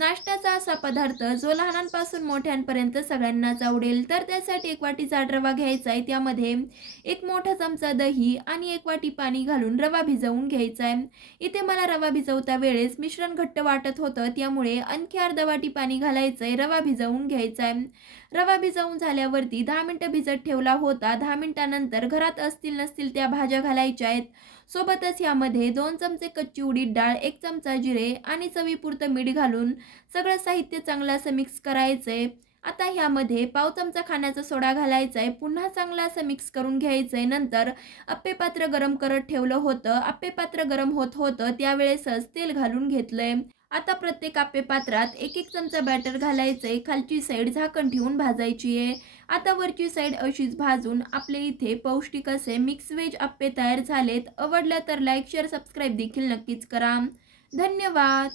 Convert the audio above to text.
नाश्त्याचा असा पदार्थ जो लहानांपासून मोठ्यांपर्यंत सगळ्यांनाच आवडेल. तर त्यासाठी 1 वाटी जाड रवा घ्यायचा आहे. त्यामध्ये 1 मोठा चमचा दही आणि 1 वाटी पाणी घालून रवा भिजवून घ्यायचा आहे. इथे मला रवा भिजवता वेळेस मिश्रण घट्ट वाटत होतं, त्यामुळे आणखी अर्धा वाटी पाणी घालायचं आहे. रवा भिजवून घ्यायचा आहे. रवा भिजवून झाल्यावरती 10 मिनिटं भिजत ठेवला होता. 10 मिनिटानंतर घरात असतील नसतील त्या भाज्या घालायच्या आहेत. सोबतच यामध्ये 2 चमचे कच्ची उडीद डाळ, 1 चमचा जिरे आणि चवीपुरतं मीठ घालून सगळं साहित्य चांगलं असं मिक्स करायचंय. आता ह्यामध्ये पाव चमचा खाण्याचा सोडा घालायचा आहे. पुन्हा चांगलं असं मिक्स करून घ्यायचंय. नंतर अप्पे पात्र गरम करत ठेवलं होतं. अप्पे पात्र गरम होत होतं त्यावेळेसच तेल घालून घेतलंय. आता प्रत्येक अप्पे पात्रात 1-1 चमचा बॅटर घालायचंय. खालची साईड झाकण ठेवून भाजायची आहे. आता वरची साईड अशीच भाजून आपले इथे पौष्टिक असे मिक्स व्हेज अप्पे तयार झालेत. आवडलं तर लाईक, शेअर, सबस्क्राईब देखील नक्कीच करा. धन्यवाद.